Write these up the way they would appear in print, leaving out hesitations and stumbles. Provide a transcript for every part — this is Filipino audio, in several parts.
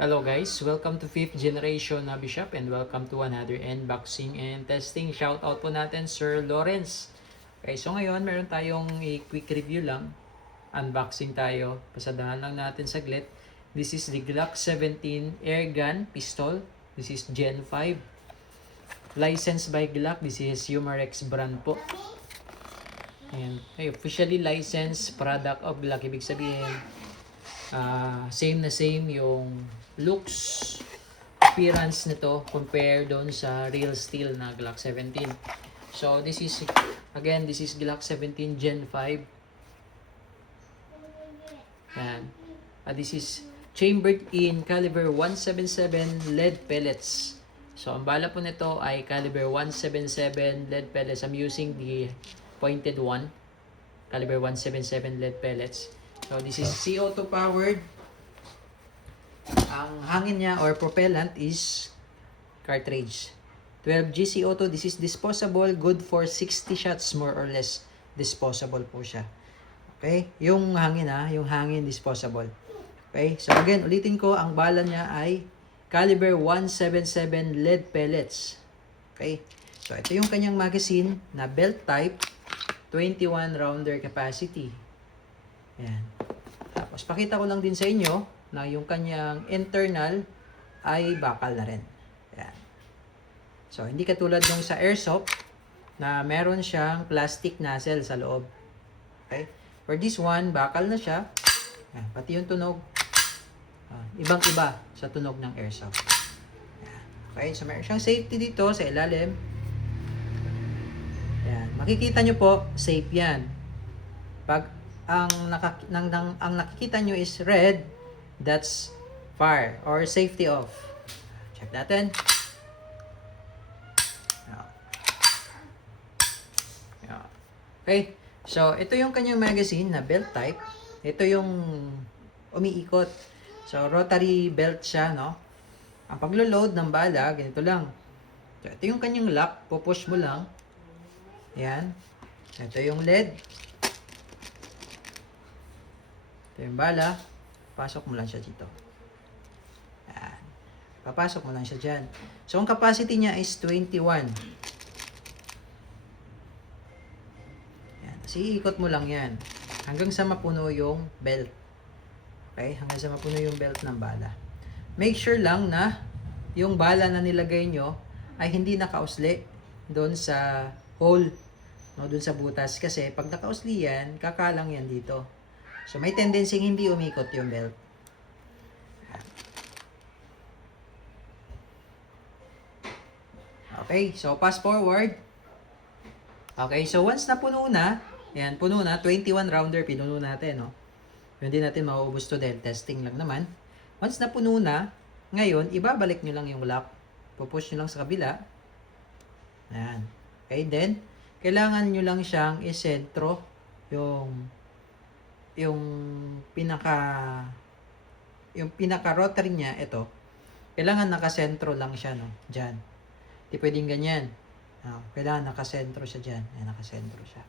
Hello guys, welcome to 5th generation Hobby Shop and welcome to another unboxing and testing. Shout out po natin Sir Lawrence. Okay, so ngayon meron tayong quick review lang. Unboxing tayo. Pasadahan lang natin saglit. This is the Glock 17 Airgun Pistol. This is Gen 5. Licensed by Glock. This is Umarex brand po. And officially licensed product of Glock. Ibig sabihin, same na same yung looks, appearance nito compare doon sa real steel na Glock 17. So this is Glock 17 Gen 5. Yan. This is chambered in caliber 177 lead pellets. So ang bala po nito ay caliber 177 lead pellets. I'm using the pointed one, caliber 177 lead pellets. So this is CO2 powered. Ang hangin niya or propellant is cartridge. 12G CO2. This is disposable. Good for 60 shots more or less. Disposable po siya. Okay? Yung hangin disposable. Okay? So again, ulitin ko, ang bala niya ay caliber 177 lead pellets. Okay? So ito yung kanyang magazine na belt type, 21 rounder capacity. Yan. Tapos pakita ko lang din sa inyo na yung kanyang internal ay bakal na rin. Yan. So hindi katulad nung sa airsoft na meron siyang plastic nozzle sa loob. Okay? For this one, bakal na siya. Yan. Pati yung tunog. Ibang-iba sa tunog ng airsoft. Yan. Okay? So meron siyang safety dito sa ilalim. Yan. Makikita nyo po, safe yan. Pag ang nakikita nyo is red, that's fire or safety off. Check natin. Okay. So, ito yung kanyang magazine na belt type. Ito yung umiikot. So, rotary belt siya, no? Ang paglo-load ng bala, ganito lang. So, ito yung kanyang lock. Pupush mo lang. Yan. Ito yung lead. Ito yung bala. Pasok mo lang siya dito. Yan. Papasok mo lang siya dyan. So, ang capacity niya is 21. Yan. Iikot mo lang yan. Hanggang sa mapuno yung belt. Okay? Hanggang sa mapuno yung belt ng bala. Make sure lang na yung bala na nilagay nyo ay hindi nakausli doon sa hole. No, doon sa butas. Kasi pag nakausli yan, kakalang yan dito. So, may tendency hindi umikot yung belt. Okay, so fast forward. Okay, so once na puno na, ayan, puno na, 21 rounder, pinuno natin, no? Hindi natin mauubos to dahil testing lang naman. Once na puno na, ngayon, ibabalik nyo lang yung lock. Pupush nyo lang sa kabila. Ayan. Okay, then, kailangan nyo lang siyang isentro yung pinaka rotary niya, ito, kailangan nakasentro lang siya, no? Diyan. Hindi pwedeng ganyan. No? Kailangan nakasentro siya diyan. Ayan, nakasentro siya.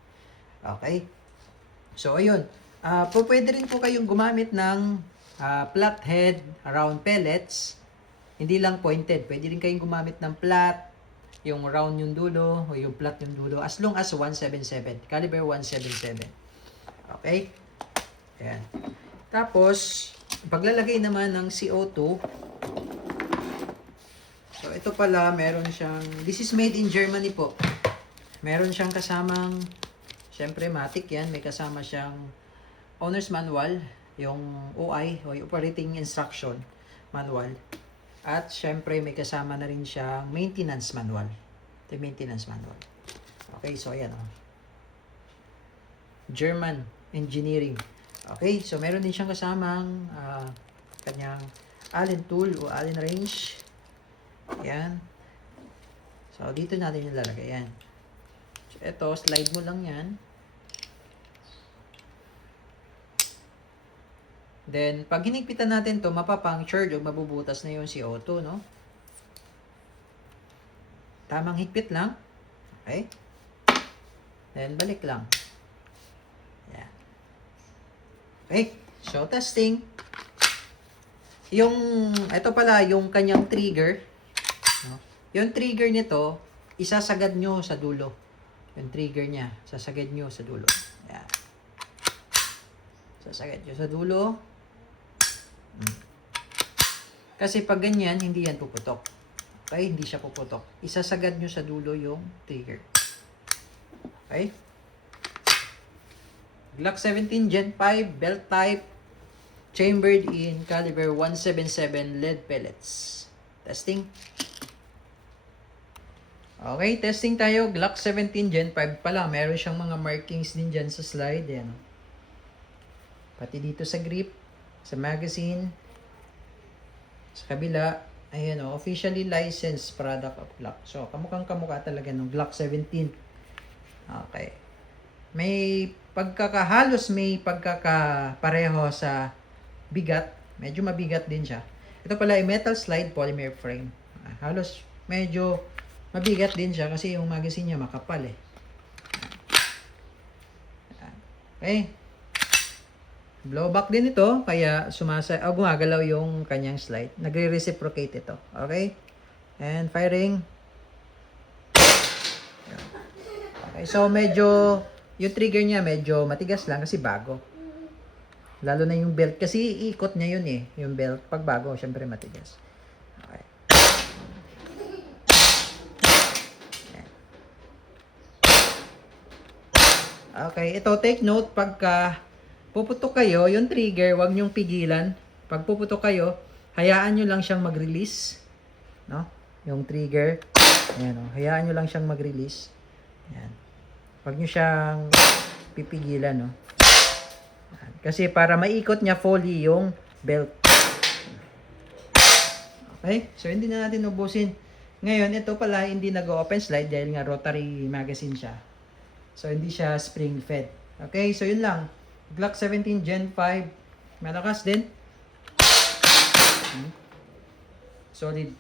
Okay? So, ayun. Pwede rin po kayong gumamit ng flathead round pellets. Hindi lang pointed. Pwede rin kayong gumamit ng flat, yung round yung dulo, o yung flat yung dulo, as long as 177. Caliber 177. Okay? Ayan. Tapos, paglalagay naman ng CO2, so ito pala, meron siyang, this is made in Germany po. Meron siyang kasamang, syempre matic yan, may kasama siyang owner's manual, yung OI, o yung operating instruction manual. At syempre may kasama na rin siyang maintenance manual. Ito yung maintenance manual. Okay, so ayan o. German engineering. Okay, so meron din siyang kasamang kanyang Allen tool o Allen wrench. Ayan. So, dito natin yung lalagay. Ayan. So, ito, slide mo lang yan. Then, pag hinigpitan natin to, mapapuncture o mabubutas na yung CO2, no? Tamang higpit lang. Okay. Then, balik lang. Ayan. Okay. So, testing. ito pala, yung kanyang trigger. No? Yung trigger nito, isasagad nyo sa dulo. Yung trigger niya, sasagad nyo sa dulo. Yan. Sasagad nyo sa dulo. Kasi pag ganyan, hindi yan puputok. Okay? Hindi siya puputok. Isasagad nyo sa dulo yung trigger. Okay? Glock 17 Gen 5 belt type, chambered in caliber 177 lead pellets. Testing. Okay, testing tayo. Glock 17 Gen 5 pala. Meron siyang mga markings din dyan sa slide. Yan. Pati dito sa grip, sa magazine, sa kabila. Ayan o, officially licensed product of Glock. So, kamukhang kamukha talaga ng Glock 17. Okay. May pagkakahalos, may pagkakapareho sa bigat. Medyo mabigat din siya. Ito pala ay metal slide polymer frame. Halos medyo mabigat din siya kasi yung magazine niya makapal eh. Okay. Blowback din ito, kaya gumagalaw yung kanyang slide. Nagre-reciprocate ito. Okay? And firing. Okay, so medyo, yung trigger niya medyo matigas lang kasi bago. Lalo na yung belt, kasi iikot niya yun eh. Yung belt, pag bago, syempre matigas. Okay. Okay, ito take note, pagka puputok kayo, yung trigger, wag nyong pigilan. Pag puputok kayo, hayaan nyo lang siyang mag-release. No? Yung trigger. Ayan, oh, hayaan nyo lang siyang mag-release. Ayan. Wag nyo siyang pipigilan. No? Ayan. Kasi para maikot niya fully yung belt. Okay? So, hindi na natin ubusin. Ngayon, ito pala hindi nag-open slide dahil nga rotary magazine siya. So, hindi siya spring-fed. Okay? So, yun lang. Glock 17 Gen 5. Malakas din. Solid.